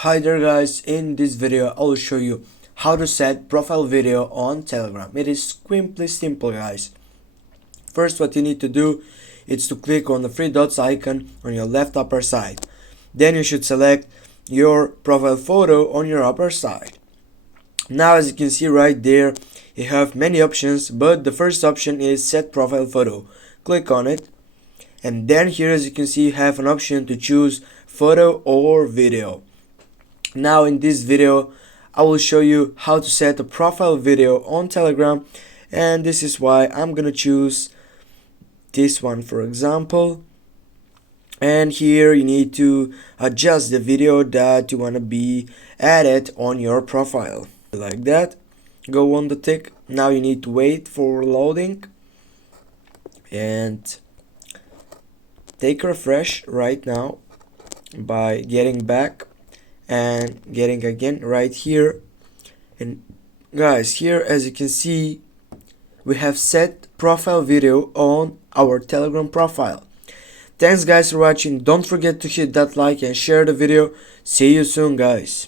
Hi there guys, in this video I will show you how to set profile video on Telegram. It is simply simple guys. First what you need to do is to click on the three dots icon on your left upper side. Then you should select your profile photo on your upper side. Now as you can see right there, you have many options, but the first option is set profile photo. Click on it. And then here as you can see you have an option to choose photo or video. Now in this video I will show you how to set a profile video on Telegram, and this is why I'm gonna choose this one for example. And here you need to adjust the video that you want to be added on your profile like that. Go on the tick. Now you need to wait for loading and take a refresh right now by getting back and getting again right here. And guys, here as you can see we have set profile video on our Telegram profile. Thanks guys for watching. Don't forget to hit that like and share the video. See you soon guys.